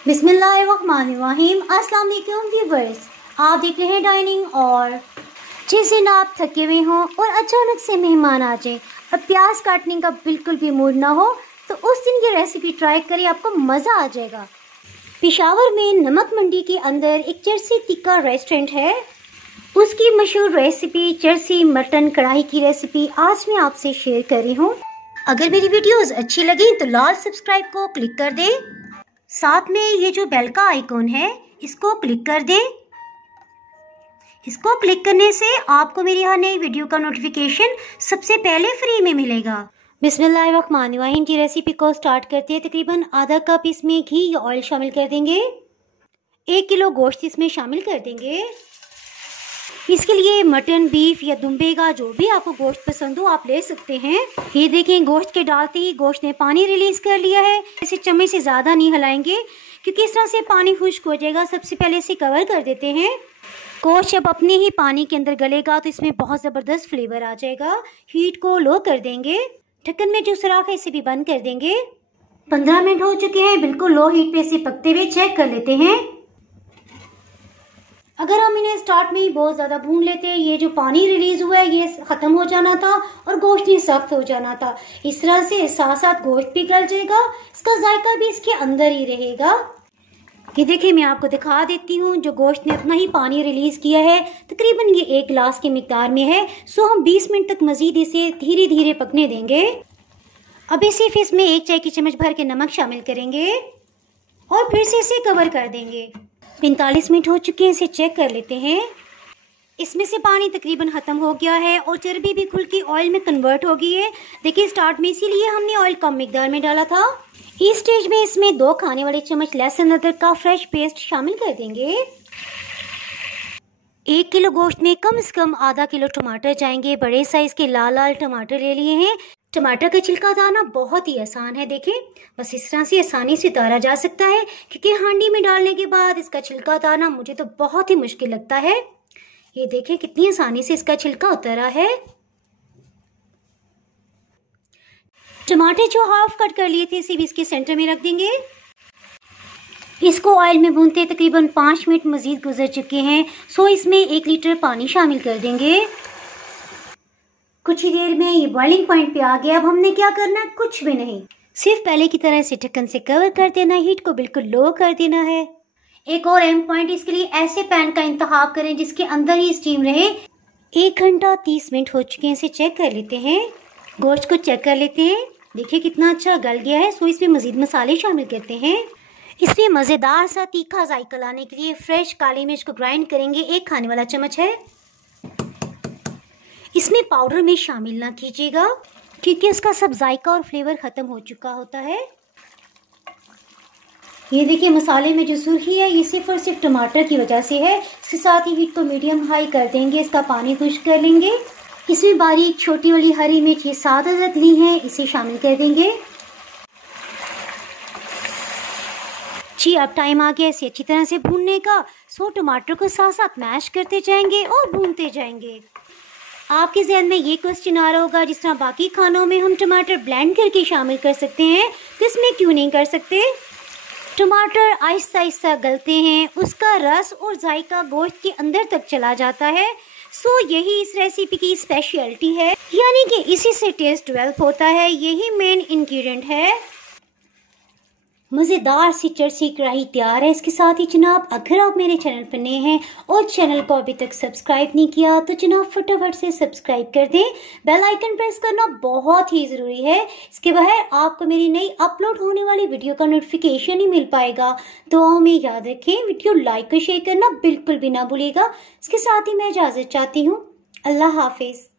बिस्मिल्लाहिर्रहमानिर्रहीम। अस्सलाम वालेकुम व्यूअर्स, आप देख रहे हैं डाइनिंग। और जिस दिन आप थके हुए हों और अचानक से मेहमान आ जाए और प्याज काटने का बिल्कुल भी मूड ना हो, तो उस दिन ये रेसिपी ट्राई करें, आपको मज़ा आ जाएगा। पेशावर में नमक मंडी के अंदर एक चरसी टिक्का रेस्टोरेंट है। उसकी मशहूर रेसिपी चरसी मटन कढ़ाई की रेसिपी आज मैं आपसे शेयर कर रही हूँ। अगर मेरी वीडियोस अच्छी लगी तो लाल सब्सक्राइब को क्लिक कर दें, साथ में ये जो बेल का आइकॉन है इसको क्लिक कर दें। इसको क्लिक करने से आपको मेरी हर नई वीडियो का नोटिफिकेशन सबसे पहले फ्री में मिलेगा। बिस्मिल्लाहिर्रहमानिर्रहीम की रेसिपी को स्टार्ट करते हैं। तकरीबन आधा कप इसमें घी या ऑयल शामिल कर देंगे। 1 किलो गोश्त इसमें शामिल कर देंगे। इसके लिए मटन, बीफ या दुम्बे का जो भी आपको गोश्त पसंद हो आप ले सकते हैं। ये देखें, गोश्त के डालते ही गोश्त ने पानी रिलीज कर लिया है। इसे चम्मच से ज़्यादा नहीं हिलाएंगे क्योंकि इस तरह से पानी खुश्क हो जाएगा। सबसे पहले इसे कवर कर देते हैं। गोश्त जब अपने ही पानी के अंदर गलेगा तो इसमें बहुत ज़बरदस्त फ्लेवर आ जाएगा। हीट को लो कर देंगे। ढक्कन में जो सुराख है इसे भी बंद कर देंगे। 15 मिनट हो चुके हैं। बिल्कुल लो हीट पे इसे पकते हुए चेक कर लेते हैं। अगर हम इन्हें स्टार्ट में ही बहुत ज़्यादा भून लेते हैं, ये जो पानी रिलीज हुआ है ये ख़त्म हो जाना था और गोश्त ही सख्त हो जाना था। इस तरह से साथ साथ गोश्त भी गल जाएगा, इसका जायका भी इसके अंदर ही रहेगा। ये देखिए, मैं आपको दिखा देती हूँ। जो गोश्त ने अपना ही पानी रिलीज किया है, तकरीबन ये 1 गिलास की मिकदार में है। सो हम 20 मिनट तक मजीद इसे धीरे धीरे पकने देंगे। अभी सिर्फ इसमें 1 चाय की चम्मच भर के नमक शामिल करेंगे और फिर से इसे कवर कर देंगे। 45 मिनट हो चुके हैं, इसे चेक कर लेते हैं। इसमें से पानी तकरीबन ख़त्म हो गया है और चर्बी भी खुल के ऑयल में कन्वर्ट हो गई है। देखिए, स्टार्ट में इसीलिए हमने ऑयल कम मिकदार में डाला था। इस स्टेज में इसमें 2 खाने वाले चम्मच लहसुन अदरक का फ्रेश पेस्ट शामिल कर देंगे। 1 किलो गोश्त में कम से कम आधा किलो टमाटर जाएंगे। बड़े साइज के लाल लाल टमाटर ले लिए हैं। टमाटर का छिलका उतारना बहुत ही आसान है। देखें, बस इस तरह से आसानी से उतारा जा सकता है क्योंकि हांडी में डालने के बाद इसका छिलका उतारना मुझे तो बहुत ही मुश्किल लगता है। ये देखें कितनी आसानी से इसका छिलका उतरा है। टमाटर जो हाफ कट कर लिए थे इसे भी इसके सेंटर में रख देंगे। इसको ऑयल में भूनते तकरीबन 5 मिनट मजीद गुजर चुके हैं। सो इसमें 1 लीटर पानी शामिल कर देंगे। कुछ ही देर में ये बॉइलिंग पॉइंट पे आ गया। अब हमने क्या करना है? कुछ भी नहीं, सिर्फ पहले की तरह से ढक्कन से कवर कर देना। हीट को बिल्कुल लो कर देना है। एक और अहम पॉइंट, इसके लिए ऐसे पैन का इंतखाब करें जिसके अंदर ही स्टीम रहे। 1 घंटा 30 मिनट हो चुके हैं, इसे चेक कर लेते हैं। गोश्त को चेक कर लेते हैं। देखिए कितना अच्छा गल गया है। सो इसमें मजीद मसाले शामिल करते हैं। इसमें मज़ेदार सा तीखा जायका लाने के लिए फ्रेश काली मिर्च को ग्राइंड करेंगे। 1 खाने वाला चम्मच है। इसमें पाउडर में शामिल ना कीजिएगा क्योंकि इसका सब जायका और फ्लेवर ख़त्म हो चुका होता है। ये देखिए, मसाले में जो सुर्खी है ये सिर्फ और सिर्फ टमाटर की वजह से है। इसके साथ ही हीट को मीडियम हाई कर देंगे। इसका पानी खुश्क कर लेंगे। इसमें बारीक छोटी वाली हरी मिर्च ये 7 अदद ली है, इसे शामिल कर देंगे। जी, अब टाइम आ गया इसे अच्छी तरह से भूनने का। सो टमाटर को साथ साथ मैश करते जाएंगे और भूनते जाएंगे। आपके जहन में ये क्वेश्चन आ रहा होगा, जिस तरह बाकी खानों में हम टमाटर ब्लेंड करके शामिल कर सकते हैं तो इसमें क्यों नहीं कर सकते? टमाटर आहिस्ता आहिस्ता गलते हैं, उसका रस और जायका गोश्त के अंदर तक चला जाता है। सो यही इस रेसिपी की स्पेशलिटी है, यानी कि इसी से टेस्ट डेवलप होता है। यही मेन इंग्रेडिएंट है। मज़ेदार सी चरसी कढ़ाई तैयार है। इसके साथ ही जनाब, अगर आप मेरे चैनल पर नए हैं और चैनल को अभी तक सब्सक्राइब नहीं किया तो जनाब फटाफट से सब्सक्राइब कर दें। बेल आइकन प्रेस करना बहुत ही ज़रूरी है। इसके बगैर आपको मेरी नई अपलोड होने वाली वीडियो का नोटिफिकेशन ही मिल पाएगा। दुआओं में याद रखें, वीडियो लाइक और शेयर करना बिल्कुल भी ना भूलिएगा। इसके साथ ही मैं इजाज़त चाहती हूँ। अल्लाह हाफिज़।